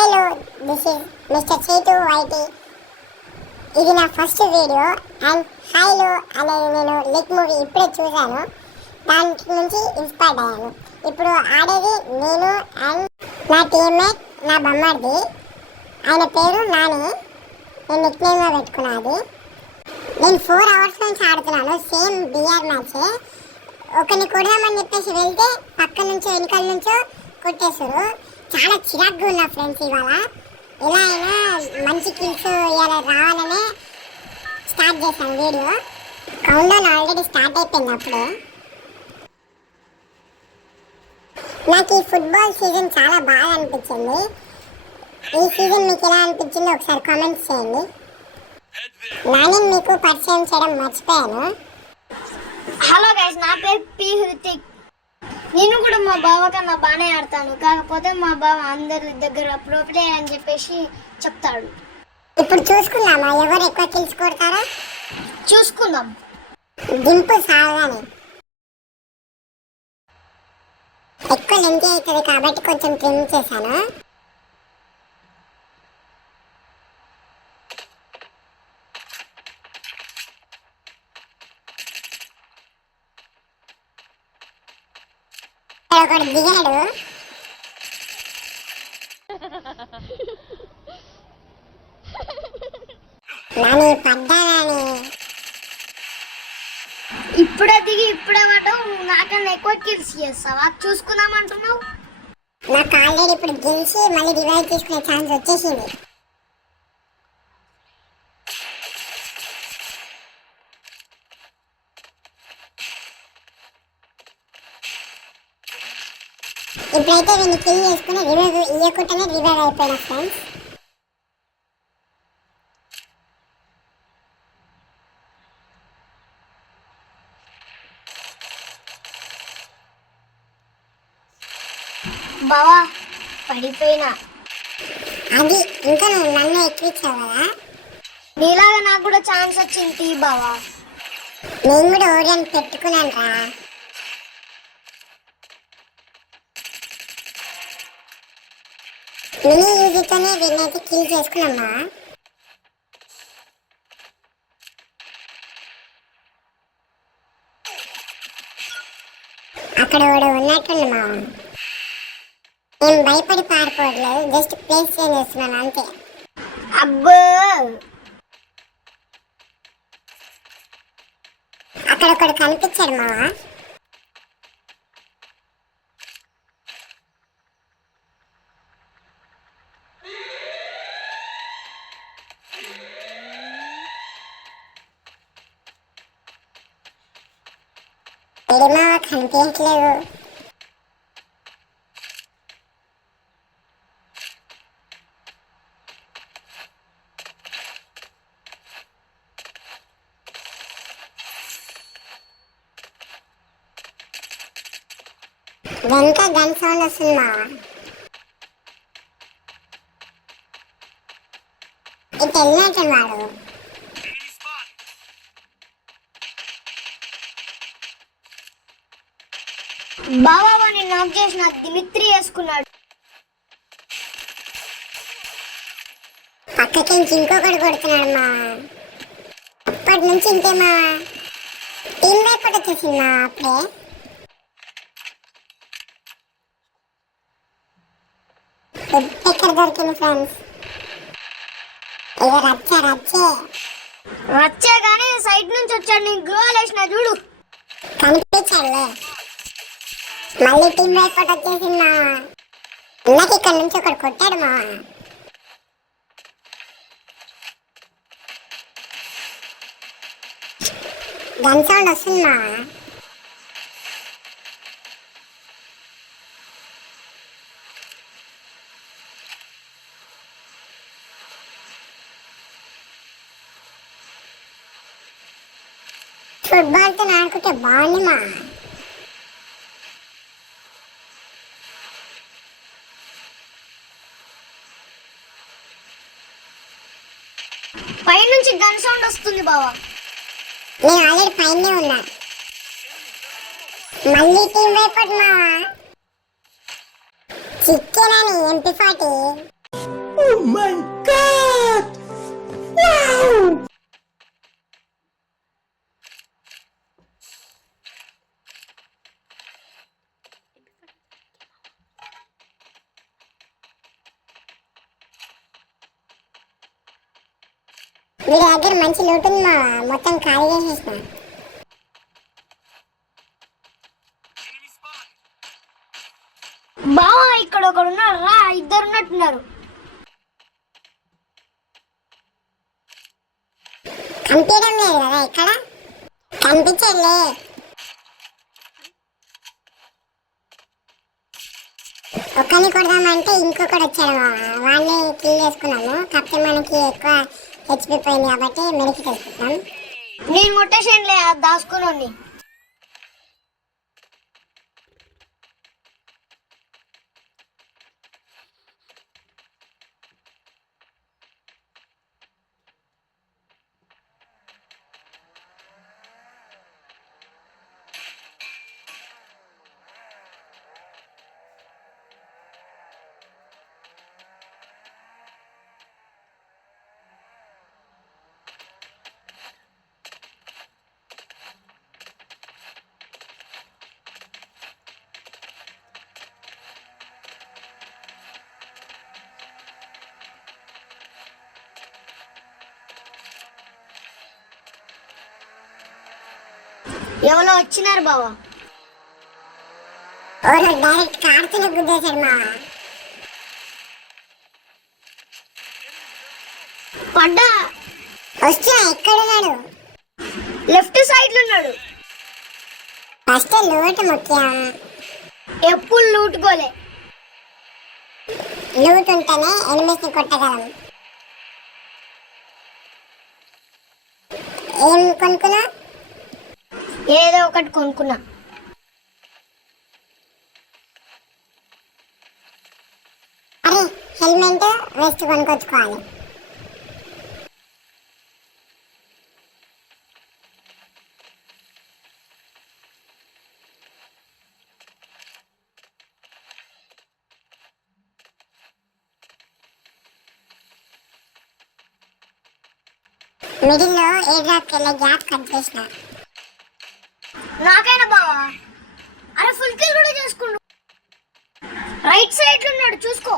హాయ్లో, this is mister Chaitu YT. ఇది నా first video. And హాయ్లో అనేది నేను లిక్ మూవీ ఇప్పుడే చూశాను. దాని నుంచి ఇన్స్పైర్డ్ అయ్యాను. ఇప్పుడు ఆడేది నేను అండ్ నా టీమ్మేట్, నా బొమ్మర్ది. ఆయన పేరు నాని. నేను నిక్ నేమ్గా పెట్టుకున్నది. నేను 4 hours నుంచి ఆడుతున్నాను. సేమ్ బిఆర్ మ్యాచే. ఒకరిని కొడదామని చెప్పేసి వెళ్తే పక్క నుంచో వెనకాల నుంచో కొట్టేస్తారు. చాలా చిరాగ్గా ఉన్నా ఫ్రెండ్స్. ఇవాళ ఎలా అయినా మంచి కిల్స్ ఇవాళ రావాలనే స్టార్ట్ చేశాను వీడియో. కౌంట్డౌన్ ఆల్రెడీ స్టార్ట్ అయిపోయింది అప్పుడే. నాకు ఈ ఫుట్బాల్ సీజన్ చాలా బాగా అనిపించింది. ఈ సీజన్ మీకు ఎలా అనిపించిందో ఒకసారి కామెంట్స్ చేయండి. నాని మీకు పరిచయం చేయడం మర్చిపోయాను. హలో గైస్, నా పేరు పి హృతిక్. నేను కూడా మా బావ కన్నా బాగానే ఆడతాను. కాకపోతే మా బావ అందరి దగ్గర ప్రో ప్లేయర్ అని చెప్పేసి చెప్తాడు. ఇప్పుడు చూసుకుందామా ఎవరు ఎక్కువ కిల్స్ కొడతారో? చూసుకుందాం. దింపు సాగానే. ఎక్కువ లెంత్ అవుతుంది కాబట్టి కొంచెం ట్రిమ్ చేశాను. ఒకడు దిగాడు. నాని పడ్డానని ఇప్పుడే దిగి ఇప్పుడే పడ్డావు. నాకన్నా ఎక్కువ కిల్స్ చేస్తావా? చూసుకుందాం అంటున్నావు. నాకు ఆల్రెడీ ఇప్పుడు గెలిచి మళ్ళీ రివైవ్ తీసుకునే ఛాన్స్ వచ్చేసింది. ఇప్పుడైతే వీడిని కిల్ చేసుకుని రివైవ్ ఇవ్వకుండానే రివైవ్ అయిపోయినా ఫ్రెండ్స్. బావా పడిపోయినా. అది ఇంకా నువ్వు నన్ను ఎక్కించావు కదా. నీలాగా నాకు కూడా ఛాన్స్ వచ్చింది బావా. నేను కూడా ఓడియన్ పెట్టుకున్నాను రా. మినీ యూజీతోనే వీడినైతే కిల్ చేసుకున్నామా. అక్కడ వాడు ఉన్నట్టున్నా. నేను భయపడి పారిపోవట్లేదు, జస్ట్ ప్లేస్ చేంజ్ చేస్తున్నాను అంతే. అబ్బో, అక్కడ ఒకడు కనిపించాడు మావా. మావా కనిపించట్లేదు. వెనక గన్ సౌండ్ వస్తుంది మావా. ఇటు వెళ్ళినట్టు వాడు. బావా వాడిని నాక్ చేసిన దిమిత్రి వేసుకున్నాడు. పక్కకి ఇంకొకటి కొడుతున్నాడు మావా. అప్పటి నుంచి ఇంతే మావా. టీమ్ వైపు వచ్చేసింది మావా అప్పుడే. ఎక్కడ దొరికింది ఫ్రెండ్స్? ఇక వచ్చే కానీ సైడ్ నుంచి వచ్చాడు. నేను గ్లోవల్ వేసిన చూడు. కనిపించాడులే. మళ్ళీ టీమ్ వైపు వచ్చేసింది మావా. ఇందాక ఇక్కడ నుంచి ఒకటి కొట్టాడు మావా. గన్ సౌండ్ వస్తుంది మావా. ఫుట్బాల్తో ఆడుకుంటే బాగుంది మా. పైనుంచి గన్ సౌండ్ వస్తుంది బావా. నేను ఆల్రెడీ పైనే ఉన్నా. మళ్ళీ టీం వైపు మావా. చిక్కేనని MP40 my God! Wow! వీడి దగ్గర మంచి లూట్ ఉంది మా మొత్తం ఖాళీ చేసేసిన. బావా ఇక్కడ ఒకడు ఉన్నాడు రా, ఇద్దరు ఉన్నట్టున్నారు. కనిపించడం లేదు కదా ఇక్కడ, కనిపించలే. ఒక్కని కొడదామంటే ఇంకొకటి వచ్చాడు, వాడిని కిల్ చేసుకున్నాము. కాకపోతే మనకి ఎక్కువ హెచ్పి పోయింది కాబట్టి మెడికి తెచ్చుకుంటాం. నేను కొట్టేసానులే దాచుకుని. ఎవరో వచ్చినారు బావా. డైరెక్ట్ కార్తీని గుద్దేశాడు మా. పడ్డా. వస్తున్నా, ఎక్కడున్నాడు? లెఫ్ట్ సైడ్ లో ఉన్నాడు. ఫస్ట్ లూట్ ముఖ్యం. ఎప్పుడు లూటుకోలే. లూట్ ఉంటేనే ఎనిమిస్ ని కొట్టగలం. ఏం కొనుక్కున్నా? ఏదో ఒకటి కొనుక్కున్నా. అరే హెల్మెట్ వెస్ట్ కొనుక్కొచ్చుకోవాలి. మిడిల్లో ఏ డ్రాప్కి వెళ్ళే గ్యాప్ కట్ చేసిన. నాకైనా బావా. అరే ఫుల్ కిల్ కూడా చేసుకుండు. రైట్ సైడ్ లో ఉన్నాడు, చూసుకో.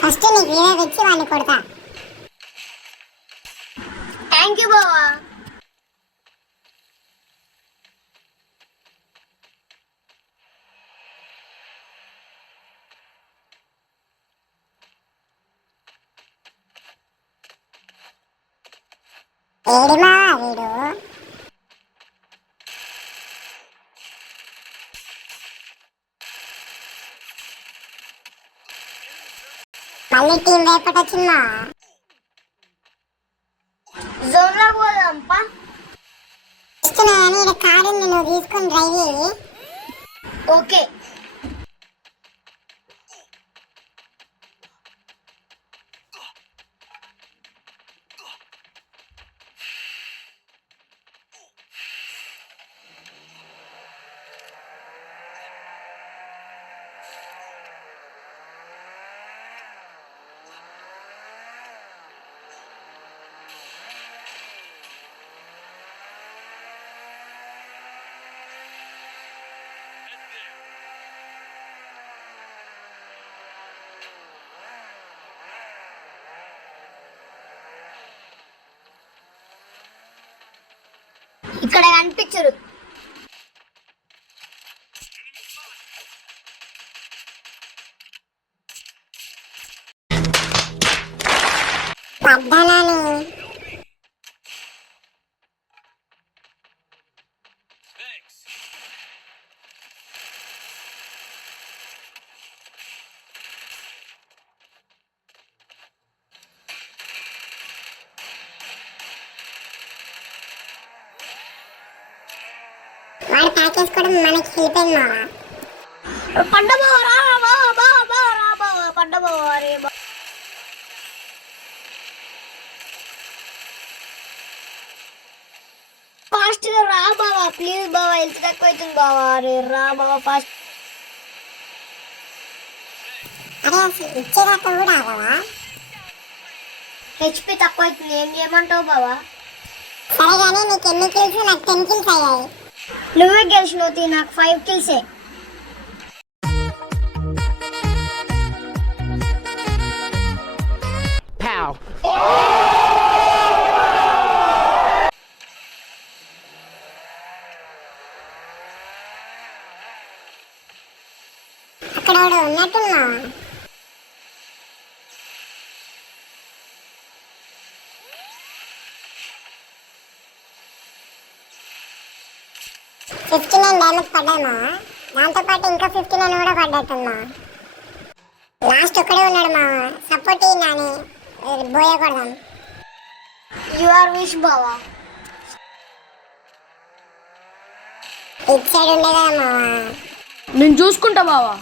ఫస్ట్ నీకు రివైవ్ ఇచ్చి వాడిని కొడతా. థ్యాంక్ యూ బావా. ఏడిమా వీడు. మళ్ళీ టీం రేపటి వచ్చిందా? జోన్ లో పోదాంపా. ఇస్తున్నా కానీ ఇక్కడ కారు ఉంది, నువ్వు తీసుకొని డ్రైవ్ చేయి. ఓకే. ఇక్కడ కనిపించరు. పడ్డానాని వాడు ప్యాక్ చేసుకోవడం మనకి వెళ్ళిపోయింది మావా. పడ్డబావా రా బావా, బావా బావా రా బావా, పడ్డబావా రే బావా. ఫాస్ట్గా రా బావా, ప్లీజ్ బావా, హెల్త్ తక్కువ అవుతుంది బావా. అరే రా బావా ఫాస్ట్. అరే అసలు ఇచ్చేదాకా కూడా ఆగవా? హెచ్పి తక్కువ అవుతుంది, ఏం చేయమంటావు బావా? సరే కానీ నీకు ఎన్ని కిల్స్? నాకు 10 కిల్స్ అయ్యాయి. నువ్వే గెలిచినవు తీ, నాకు 5 కిల్సే. Pow. అక్కడ వాడు ఉన్నట్టున్నా. డ్యామేజ్ పడ్డామా? దాంతోపాటు ఇంకా 59 కూడా పడ్డట్టున్నా. లాస్ట్ ఒక్కడే ఉన్నాడు మా సపోర్ట్ నాని బోయ కొడదాం. యు ఆర్ విష్ బావా. ఇటు సైడ్ ఉండే కదా మావా. నేను చూసుకుంటా బావా.